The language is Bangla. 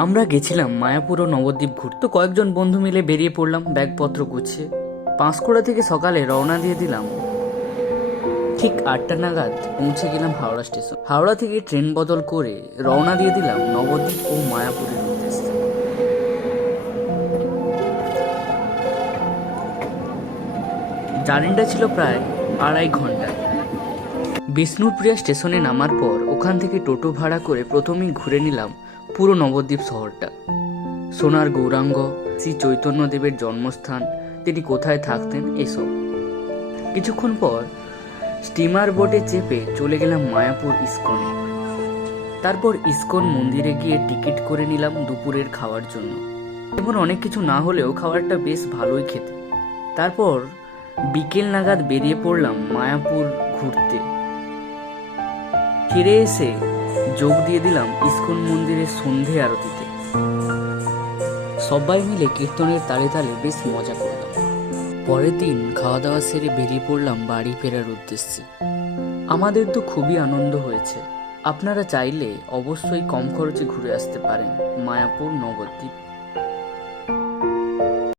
আমরা গেছিলাম মায়াপুর ও নবদ্বীপ ঘুরতে। কয়েকজন বন্ধু মিলে বেরিয়ে পড়লাম ব্যাগপত্র গুছিয়ে। পাঁশকুড়া থেকে সকালে রওনা দিয়ে দিলাম। ঠিক 8টা নাগাদ পৌঁছে গেলাম হাওড়া স্টেশন। হাওড়া থেকে ট্রেন বদল করে রওনা দিয়ে দিলাম নবদ্বীপ ও মায়াপুরের উদ্দেশ্যে। জার্নিটা ছিল প্রায় 2.5 ঘন্টা। বিষ্ণুপ্রিয়া স্টেশনে নামার পর ওখান থেকে টোটো ভাড়া করে প্রথমেই ঘুরে নিলাম পুরো নবদ্বীপ শহরটা। সোনার গৌরাঙ্গ, শ্রী চৈতন্যদেবের জন্মস্থান, তিনি কোথায় থাকতেন, এসব। কিছুক্ষণ পর স্টিমার বোটে চেপে চলে গেলাম মায়াপুর ইস্কনে। তারপর ইস্কন মন্দিরে গিয়ে টিকিট করে নিলাম দুপুরের খাওয়ার জন্য। এমন অনেক কিছু না হলেও খাবারটা বেশ ভালোই খেতে। তারপর বিকেল নাগাদ বেরিয়ে পড়লাম মায়াপুর ঘুরতে। ফিরে এসে যোগ দিয়ে দিলাম ইস্কন মন্দিরের সন্ধে আরতিতে। সবাই মিলে কীর্তনের তালে তালে বেশ মজা করলাম। পরের দিন খাওয়া দাওয়া সেরে বেরিয়ে পড়লাম বাড়ি ফেরার উদ্দেশ্যে। আমাদের তো খুবই আনন্দ হয়েছে। আপনারা চাইলে অবশ্যই কম খরচে ঘুরে আসতে পারেন মায়াপুর নবদ্বীপ।